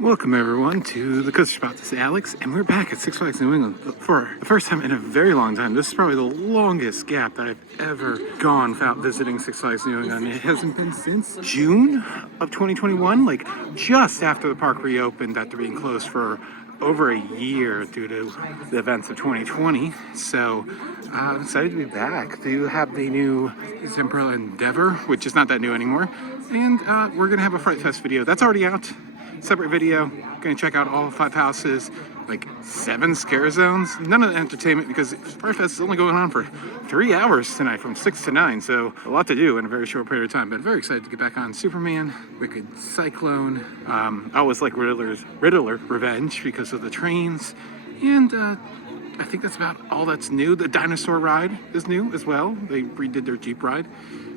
Welcome everyone to the Coaster Spot. This is Alex, and we're back at Six Flags New England for the first time in a very long time. This is probably the longest gap that I've ever gone without visiting Six Flags New England. It hasn't been since June of 2021, like just after the park reopened after being closed for over a year due to the events of 2020. So I'm excited to be back to have the new Supergirl Endeavor, which is not that new anymore. And we're gonna have a Fright Fest video that's already out. Separate video. Gonna check out all 5 houses, like 7 scare zones. None of the entertainment because Fright Fest is only going on for 3 hours tonight from 6 to 9. So a lot to do in a very short period of time. But very excited to get back on Superman, Wicked Cyclone. I always like Riddler Revenge because of the trains. And I think that's about all that's new. The dinosaur ride is new as well. They redid their Jeep ride.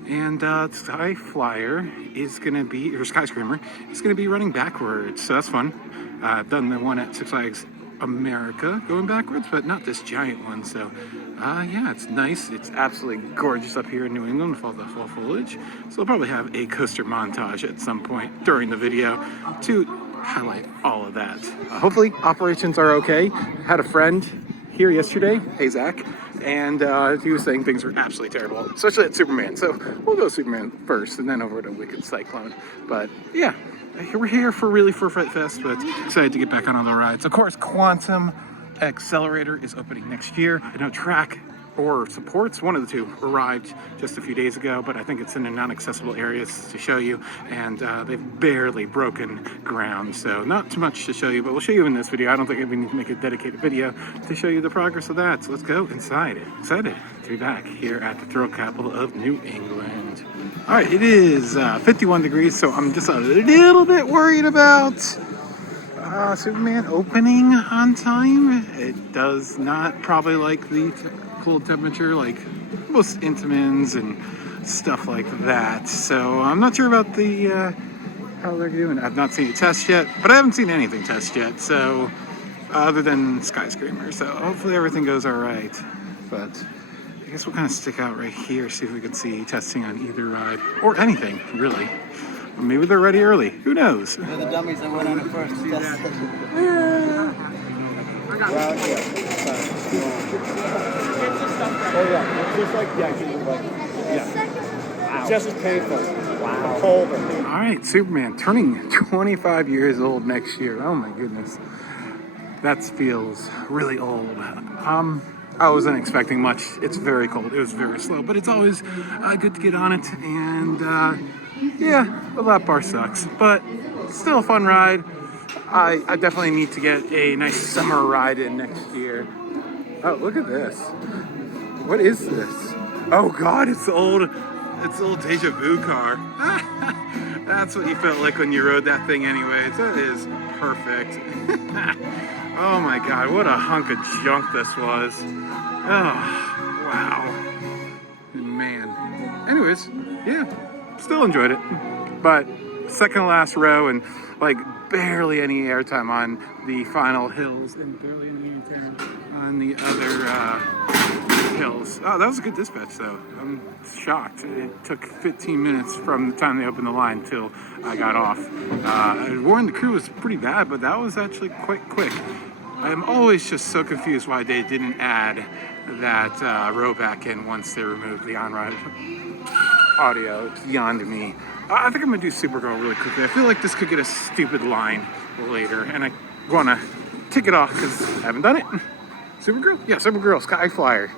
And Sky Flyer is going to be, or SkyScreamer, is going to be running backwards. So that's fun. I've done the one at Six Flags America going backwards, but not this giant one. So yeah, it's nice. It's absolutely gorgeous up here in New England with all the fall foliage. So I'll probably have a coaster montage at some point during the video to highlight all of that. Hopefully operations are okay. Had a friend here yesterday, hey Zach, and he was saying things were absolutely terrible, especially at Superman. So we'll go Superman first and then over to Wicked Cyclone. But yeah, we're here for Fright Fest, but excited to get back on all the rides. Of course, Quantum Accelerator is opening next year. I know Track or Supports, one of the two, arrived just a few days ago, but I think it's in a non-accessible areas to show you, and they've barely broken ground, so not too much to show you, but we'll show you in this video. I don't think we need to make a dedicated video to show you the progress of that, so let's go inside. Excited to be back here at the thrill capital of New England. All right, it is 51 degrees, so I'm just a little bit worried about Superman opening on time. It does not probably like the cool temperature like most Intamins and stuff like that. So I'm not sure about the how they're doing. I've not seen a test yet, but I haven't seen anything test yet. So other than SkyScreamer, so hopefully everything goes all right. But I guess we'll kind of stick out right here, see if we can see testing on either ride or anything really. Or maybe they're ready early. Who knows? They're the dummies that went on it first. Oh yeah, it's just like wow. Just as painful. Wow. Colder. All right, Superman turning 25 years old next year. Oh my goodness, that feels really old. I wasn't expecting much. It's very cold. It was very slow, but it's always good to get on it. And yeah, the lap bar sucks, but still a fun ride. I definitely need to get a nice summer ride in next year. Oh, look at this. What is this? Oh God, it's the old Deja Vu car. That's what you felt like when you rode that thing anyways. That is perfect. Oh my God, what a hunk of junk this was. Oh, wow. Man. Anyways, yeah, still enjoyed it. But second to last row and like barely any airtime on the final hills and barely any airtime on the other hills. Oh, that was a good dispatch though. I'm shocked. It took 15 minutes from the time they opened the line till I got off. I warned the crew was pretty bad, but that was actually quite quick. I'm always just so confused why they didn't add that row back in once they removed the on-ride audio. It's beyond me. I think I'm gonna do Supergirl really quickly. I feel like this could get a stupid line later, and I wanna tick it off because I haven't done it. Supergirl? Yeah, Supergirl, Sky Flyer.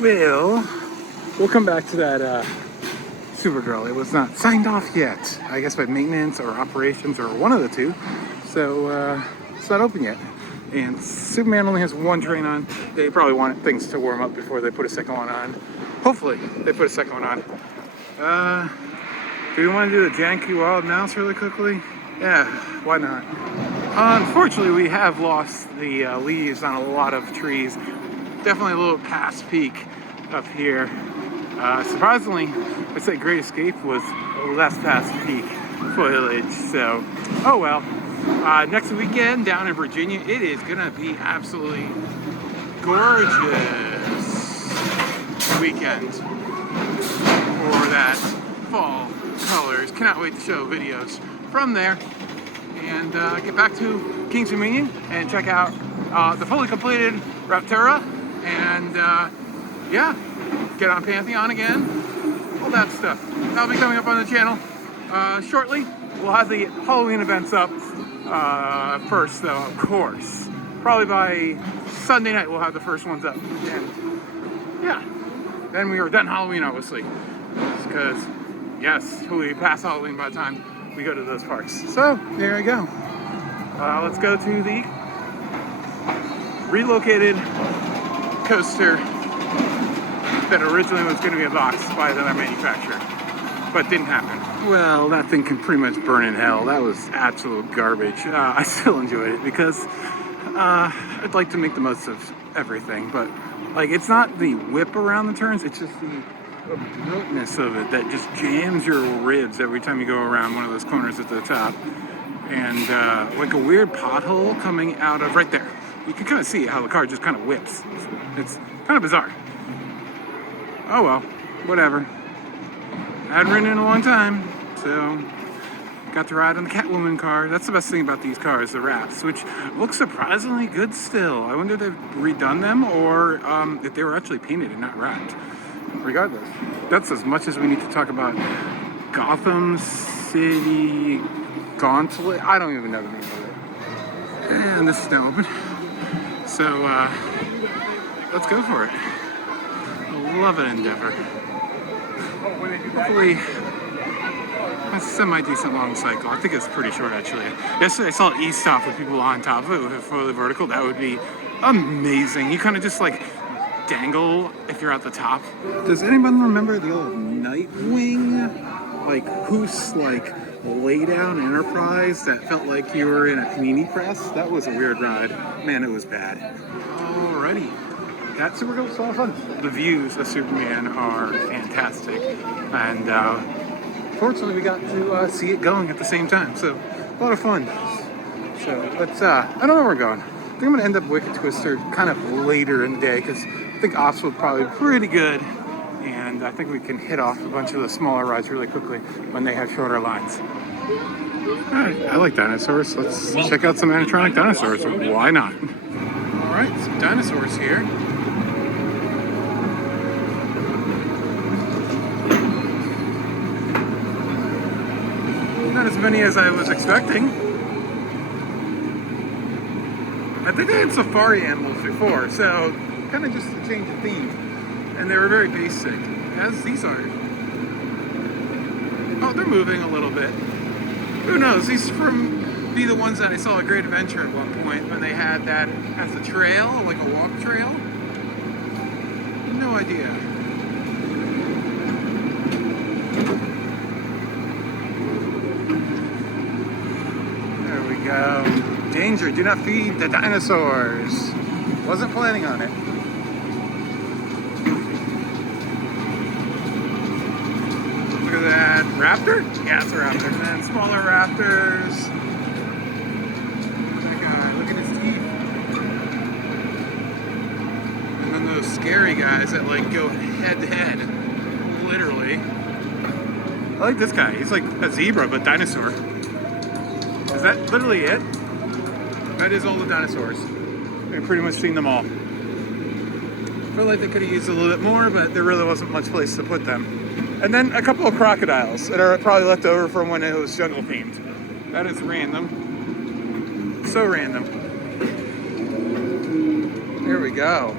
Well, we'll come back to that Supergirl. It was not signed off yet, I guess by maintenance or operations or one of the two. So it's not open yet. And Superman only has one train on. They probably want things to warm up before they put a second one on. Hopefully they put a second one on. Do we want to do the Janky Wild Mouse really quickly? Yeah, why not? Unfortunately, we have lost the leaves on a lot of trees. Definitely a little past peak up here. Surprisingly, I'd say Great Escape was less past peak foliage, so oh well. Next weekend down in Virginia, it is gonna be absolutely gorgeous weekend for that fall colors. Cannot wait to show videos from there. And get back to King's Dominion and check out the fully completed Raptura. And yeah, get on Pantheon again. All that stuff. That'll be coming up on the channel shortly. We'll have the Halloween events up first, though, of course. Probably by Sunday night, we'll have the first ones up. And yeah, then we are done Halloween, obviously. Because, yes, we'll be past Halloween by the time we go to those parks. So, there we go. Let's go to the relocated coaster that originally was going to be a box by the manufacturer, but didn't happen. Well, that thing can pretty much burn in hell. That was absolute garbage. I still enjoyed it because I'd like to make the most of everything, but like it's not the whip around the turns, it's just the abruptness of it that just jams your ribs every time you go around one of those corners at the top. And like a weird pothole coming out of right there. You can kind of see how the car just kind of whips. It's kind of bizarre. Oh well, whatever. I hadn't ridden in a long time, so got to ride on the Catwoman car. That's the best thing about these cars, the wraps, which look surprisingly good still. I wonder if they've redone them or if they were actually painted and not wrapped. Regardless, that's as much as we need to talk about Gotham City Gauntlet. I don't even know the name of it. And this is now open. So let's go for it. Love an endeavor. Hopefully, a semi-decent long cycle. I think it's pretty short actually. Yesterday I saw an E-stop with people on top of it with a fully vertical. That would be amazing. You kind of just like dangle if you're at the top. Does anyone remember the old Nightwing? Like Who's like lay down Enterprise that felt like you were in a panini press? That was a weird ride. Man, it was bad. Alrighty. That Supergirl was a lot of fun. The views of Superman are fantastic, and fortunately we got to see it going at the same time, so a lot of fun. So let's, I don't know where we're going. I think I'm going to end up Wicked Twister kind of later in the day, because I think Ops will probably be pretty good, and I think we can hit off a bunch of the smaller rides really quickly when they have shorter lines. Alright, I like dinosaurs. Let's check out some animatronic dinosaurs. Why not? Alright, some dinosaurs here. Not as many as I was expecting. I think I had safari animals before, so kind of just to change the theme. And they were very basic, as these are. Oh, they're moving a little bit. Who knows? These from be the ones that I saw at Great Adventure at one point when they had that as a trail, like a walk trail. No idea. Danger, do not feed the dinosaurs. Wasn't planning on it. Look at that. Raptor? Yeah, it's a raptor. And then smaller raptors. That guy, look at his teeth. And then those scary guys that like go head to head. Literally. I like this guy. He's like a zebra, but dinosaur. Is that literally it? That is all the dinosaurs. We've pretty much seen them all. Feel like they could have used a little bit more, but there really wasn't much place to put them. And then a couple of crocodiles that are probably left over from when it was jungle themed. That is random. So random. There we go.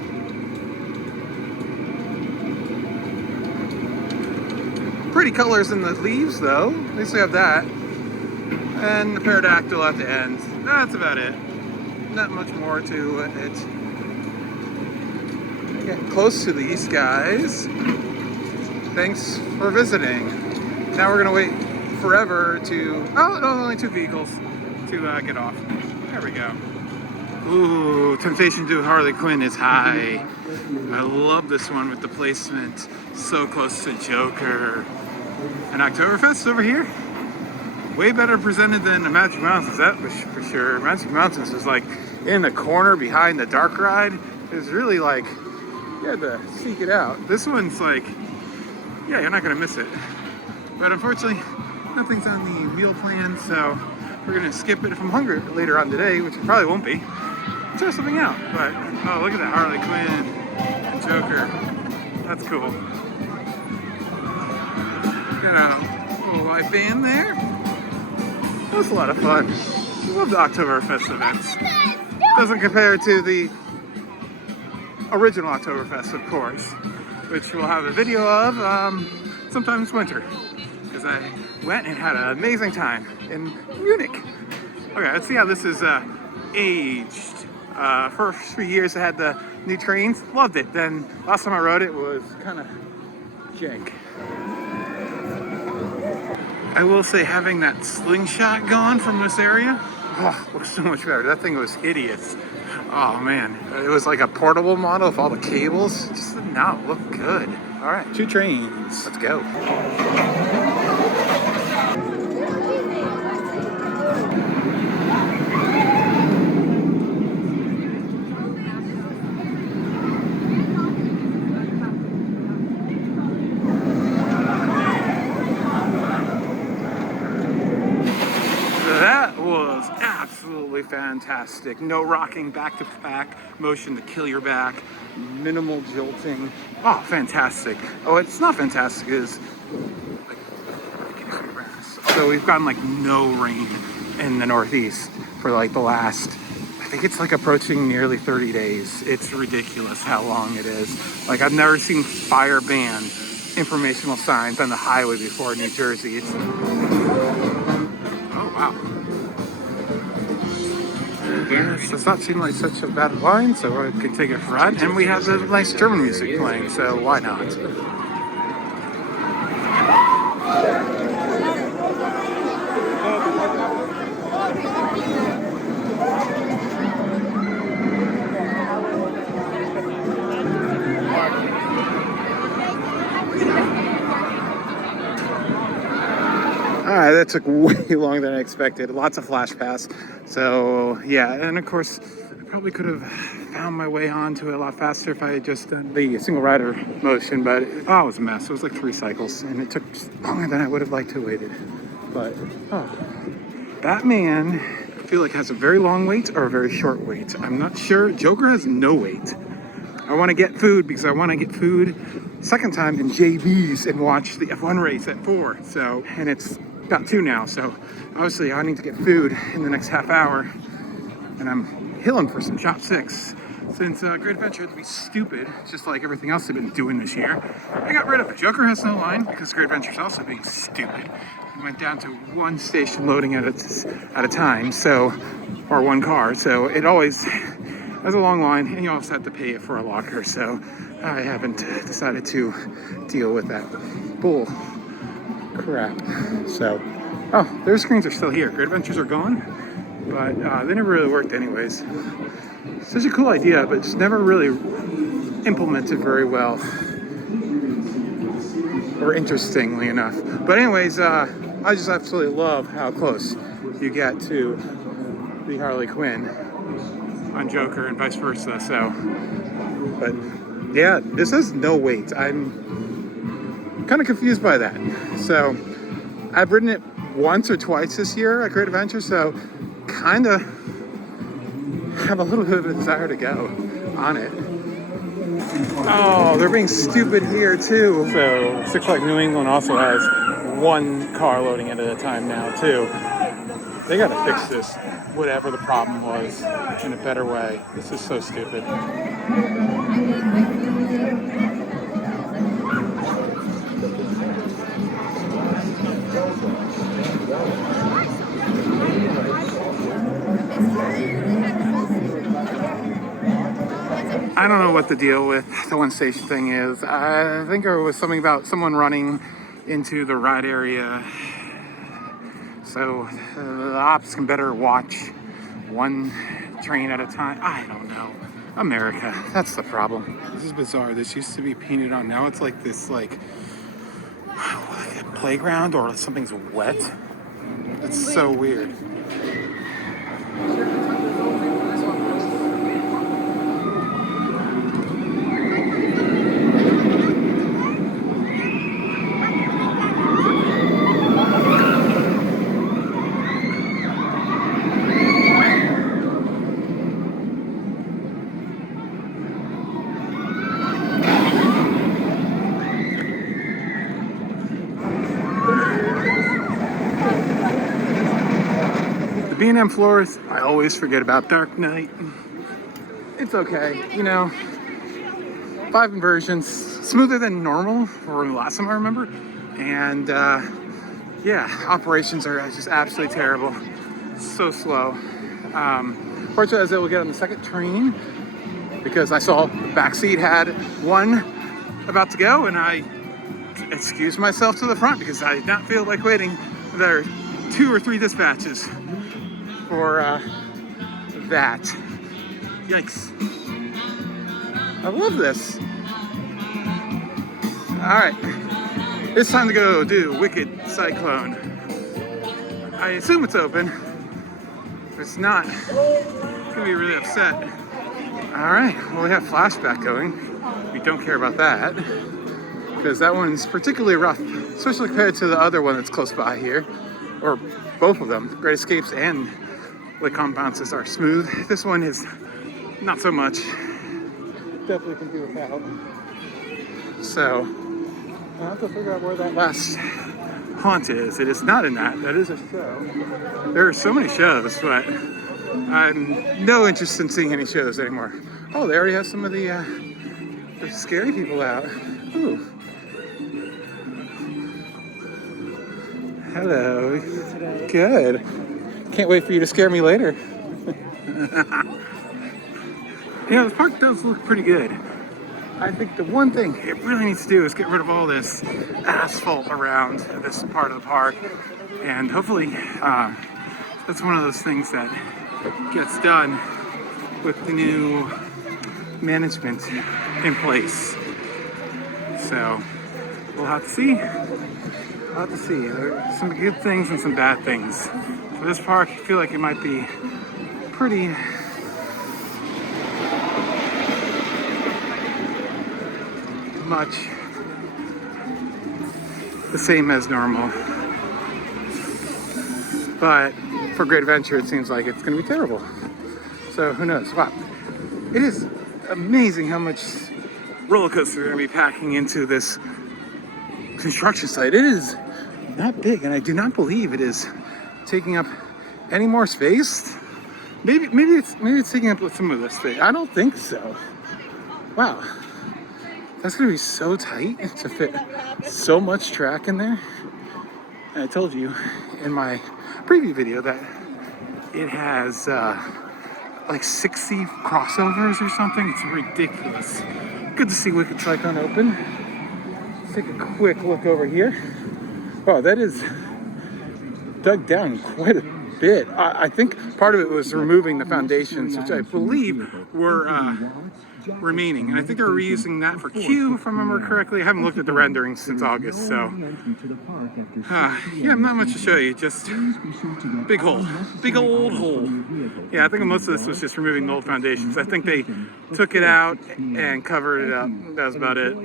Pretty colors in the leaves though. At least we have that. And the pterodactyl at the end. That's about it. Not much more to it. Getting close to these guys. Thanks for visiting. Now we're gonna wait forever to, oh, no, only 2 vehicles to get off. There we go. Ooh, temptation to Harley Quinn is high. I love this one with the placement so close to Joker. And Oktoberfest over here. Way better presented than the Magic Mountains, that was for sure. Magic Mountains was like in the corner behind the dark ride. It was really like, you had to seek it out. This one's like, yeah, you're not gonna miss it. But unfortunately, nothing's on the meal plan, so we're gonna skip it if I'm hungry later on today, which it probably won't be. Try something out. But oh, look at that Harley Quinn and Joker. That's cool. Got a little live band there. That was a lot of fun. I love the Oktoberfest events. Doesn't compare to the original Oktoberfest, of course, which we'll have a video of sometime this winter. Because I went and had an amazing time in Munich. Okay, let's see how this is aged. First few years I had the new trains, loved it. Then last time I rode it was kind of jank. I will say having that slingshot gone from this area, looks so much better. That thing was hideous. Oh man, it was like a portable model with all the cables. It just did not look good. All right, 2 trains, let's go. That was absolutely fantastic. No rocking back to back motion to kill your back, minimal jolting. Oh, fantastic. Oh, it's not fantastic, it's like grass. Although we've gotten like no rain in the Northeast for like the last, I think it's like approaching nearly 30 days. It's ridiculous how long it is. Like I've never seen fire ban informational signs on the highway before in New Jersey. It's, oh wow. It does not seem like such a bad line, so I can take it for a ride. And we have the nice German music playing, so why not? Alright, that took way longer than I expected. Lots of flash pass. So yeah, and of course I probably could have found my way onto it a lot faster if I had just done the single rider motion, but it was a mess. It was like 3 cycles and it took longer than I would have liked to have waited. But Batman I feel like has a very long wait or a very short wait. I'm not sure. Joker has no wait. I want to get food because I want to get food second time in JB's and watch the F1 race at 4. So, and it's got 2 now. So obviously I need to get food in the next half hour. And I'm hilling for some chopsticks. Since Great Adventure had to be stupid, just like everything else they've been doing this year, I got rid of it. Joker has no line because Great Adventure's also being stupid. We went down to 1 station loading at a time, so, or 1 car. So it always has a long line, and you also have to pay it for a locker. So I haven't decided to deal with that bull crap. So, oh, their screens are still here. Great Adventures are gone, but they never really worked anyways. Such a cool idea, but just never really implemented very well, or interestingly enough. But anyways, I just absolutely love how close you get to the Harley Quinn on Joker and vice versa. So, but yeah, this has no weight. I'm kind of confused by that. So I've ridden it once or twice this year at Great Adventure, so kind of have a little bit of a desire to go on it. Oh, they're being stupid here too. So Six Flags New England also has 1 car loading it at a time now too. They gotta fix this, whatever the problem was, in a better way. This is so stupid. I don't know what the deal with the 1 station thing is. I think there was something about someone running into the ride area, so the ops can better watch 1 train at a time. I don't know. America, that's the problem. This is bizarre. This used to be painted on. Now it's like this, like a playground or something's wet. It's so weird. B&M floors, I always forget about Dark Knight. It's okay, you know. 5 inversions, smoother than normal for the last time I remember. And yeah, operations are just absolutely terrible. So slow. Fortunately, I was able to get on the second train because I saw the back seat had one about to go, and I excused myself to the front because I did not feel like waiting. There are 2 or 3 dispatches for that. Yikes. I love this. Alright, it's time to go do Wicked Cyclone. I assume it's open. If it's not, I'm gonna be really upset. Alright, well, we have flashback going. We don't care about that, because that one's particularly rough, especially compared to the other one that's close by here, or both of them. Great Escapes and Licon Bounces are smooth. This one is not so much. Definitely can do without. So, I have to figure out where that last haunt is. It is not in that. That is a show. There are so many shows, but I'm no interest in seeing any shows anymore. Oh, they already have some of the scary people out. Ooh. Hello. Good. Can't wait for you to scare me later. You know, the park does look pretty good. I think the one thing it really needs to do is get rid of all this asphalt around this part of the park. And hopefully, that's one of those things that gets done with the new management in place. So, we'll have to see. We'll have to see. There are some good things and some bad things. For this park, I feel like it might be pretty much the same as normal. But for Great Adventure, it seems like it's going to be terrible. So who knows? Wow. It is amazing how much roller coaster they're going to be packing into this construction site. It is not big, and I do not believe it is taking up any more space. Maybe it's taking up some of this space. I don't think so. Wow. That's gonna be so tight to fit so much track in there. And I told you in my preview video that it has like 60 crossovers or something. It's ridiculous. Good to see Wicked Cyclone open. Let's take a quick look over here. Wow, that is dug down quite a bit. I think part of it was removing the foundations, which I believe were remaining, and I think they're reusing that for Q, if I remember correctly. I haven't looked at the renderings since August, so yeah, not much to show you, just big hole, big old hole. Yeah, I think most of this was just removing the old foundations. I think they took it out and covered it up. That was about it.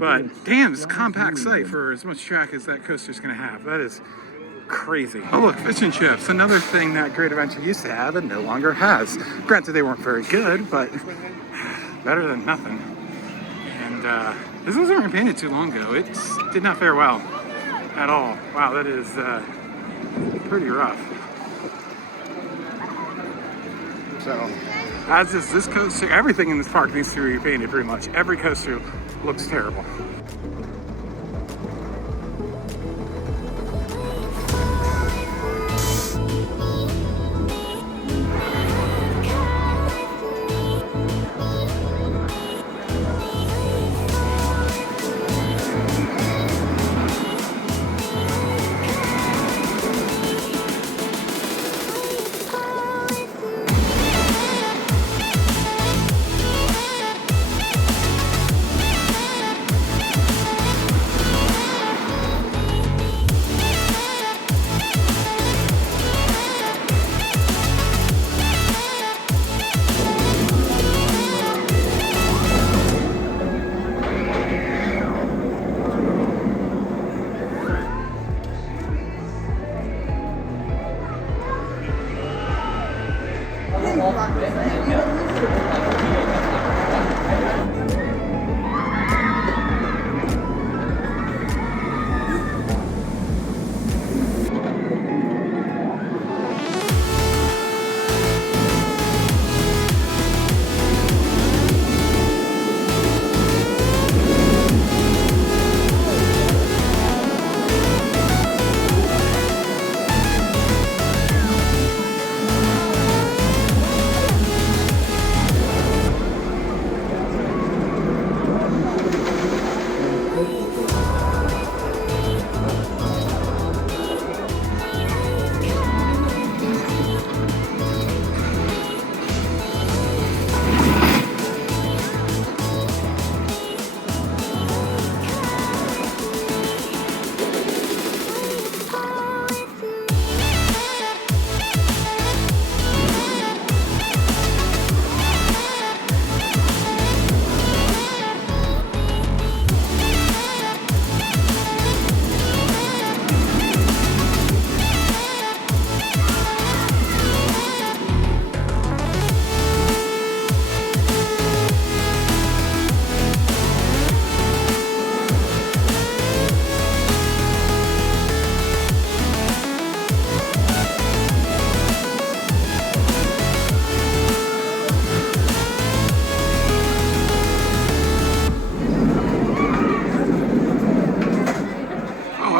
But damn, it's a compact site for as much track as that coaster's gonna have. That is crazy. Oh look, fish and chips, another thing that Great Adventure used to have and no longer has. Granted, they weren't very good, but better than nothing. And this wasn't repainted too long ago. It did not fare well at all. Wow, that is pretty rough. So, as is this coaster, everything in this park needs to be repainted pretty much. Every coaster looks terrible.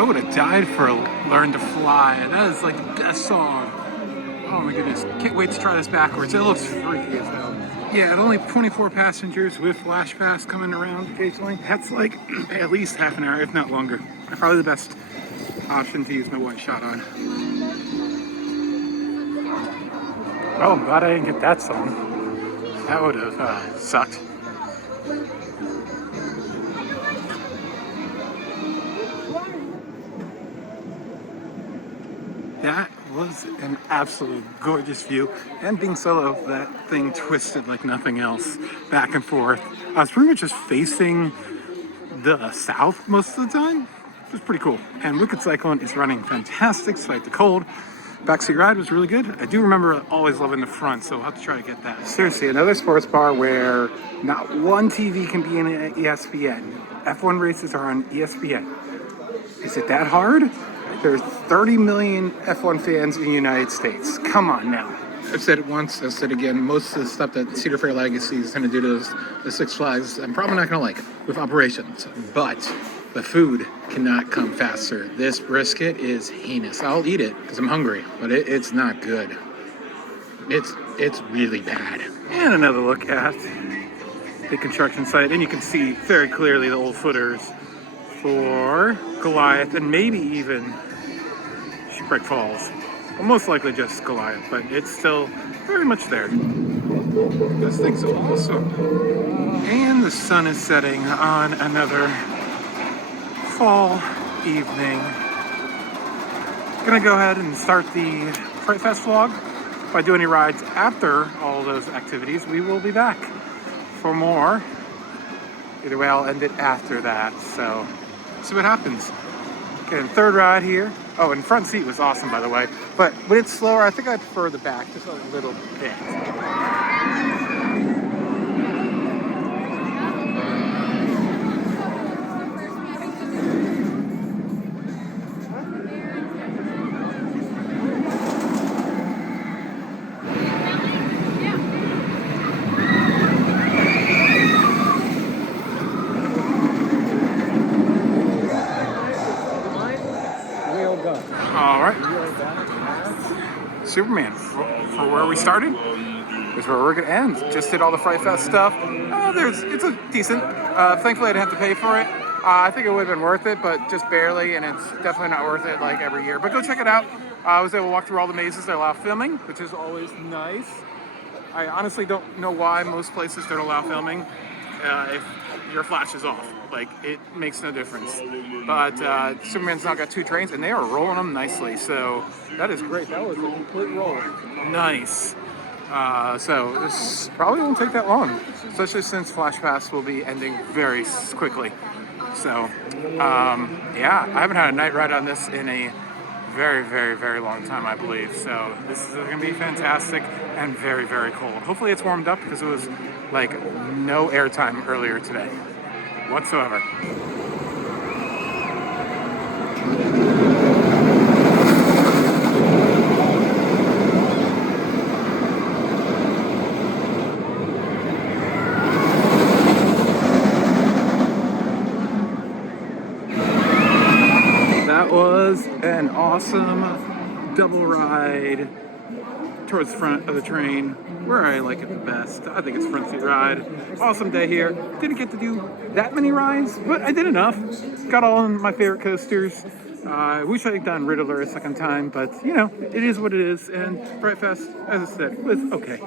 I would have died for Learn to Fly. That is like the best song. Oh my goodness. Can't wait to try this backwards. It looks freaky as hell. Yeah, only 24 passengers with Flash Pass coming around occasionally. That's like at least half an hour, if not longer. Probably the best option to use my one shot on. Oh, I'm glad I didn't get that song. That would have sucked. That was an absolute gorgeous view. And being solo, that thing twisted like nothing else, back and forth. I was pretty much just facing the south most of the time. It was pretty cool. And Wicked Cyclone is running fantastic despite the cold. Backseat ride was really good. I do remember always loving the front, so I'll have to try to get that. Seriously, another sports bar where not one TV can be in ESPN. F1 races are on ESPN. Is it that hard? There's 30 million F1 fans in the United States. Come on now. I've said it once, I've said it again. Most of the stuff that Cedar Fair Legacy is going to do to the Six Flags, I'm probably not going to like with operations. But the food cannot come faster. This brisket is heinous. I'll eat it because I'm hungry, but it's not good. It's really bad. And another look at the construction site, and you can see very clearly the old footers for Goliath and maybe even Shipwreck Falls. Well, most likely just Goliath, but it's still very much there. This thing's awesome. And the sun is setting on another fall evening. Gonna go ahead and start the Fright Fest vlog. If I do any rides after all those activities, we will be back for more. Either way, I'll end it after that, so see what happens. Okay, third ride here. Oh, and front seat was awesome, by the way. But when it's slower, I think I prefer the back just a little bit. Superman, for where we started is where we're gonna end. Just did all the Fright Fest stuff. It's a decent. Thankfully, I didn't have to pay for it. I think it would have been worth it, but just barely, and it's definitely not worth it like every year. But go check it out. I was able to walk through all the mazes. They allow filming, which is always nice. I honestly don't know why most places don't allow filming if your flash is off. Like, it makes no difference. But Superman's now got 2 trains, and they are rolling them nicely. So that is great. That was a complete roll. Nice. So this probably won't take that long, especially since Flash Pass will be ending very quickly. So, yeah, I haven't had a night ride on this in a very, very, very long time, I believe. So this is going to be fantastic and very, very cold. Hopefully it's warmed up because it was like no airtime earlier today whatsoever. That was an awesome double ride towards the front of the train, where I like it the best. I think it's front seat ride. Awesome day here. Didn't get to do that many rides, but I did enough. Got all of my favorite coasters. I wish I had done Riddler a second time, but you know, it is what it is. And Fright Fest, as I said, was okay.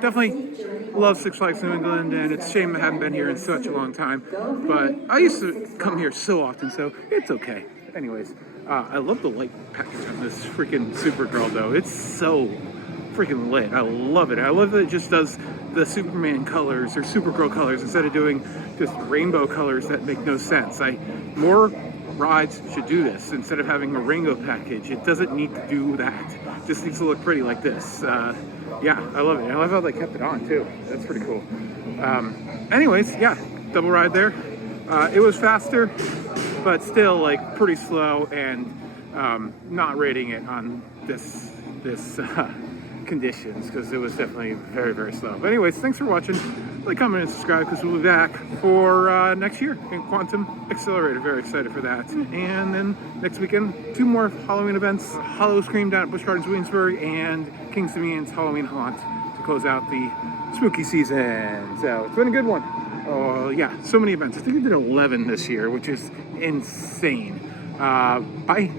Definitely love Six Flags New England, and it's a shame I haven't been here in such a long time. But I used to come here so often, so it's okay. Anyways, I love the light package on this freaking Supergirl, though. It's so freaking lit. I love it. I love that it just does the Superman colors or Supergirl colors instead of doing just rainbow colors that make no sense. More rides should do this instead of having a rainbow package. It doesn't need to do that. It just needs to look pretty like this. Yeah, I love it. I love how they kept it on too. That's pretty cool. Anyways, yeah, double ride there. It was faster, but still like pretty slow, and not rating it on this conditions, because it was definitely very, very slow. But anyways, thanks for watching. Like, comment, and subscribe, because we'll be back for next year in Quantum Accelerator. Very excited for that. And then next weekend, 2 more Halloween events. Hollow Scream down at Busch Gardens, Williamsburg, and King's Dominion's Halloween Haunt to close out the spooky season. So it's been a good one. Oh yeah, so many events. I think we did 11 this year, which is insane. Bye.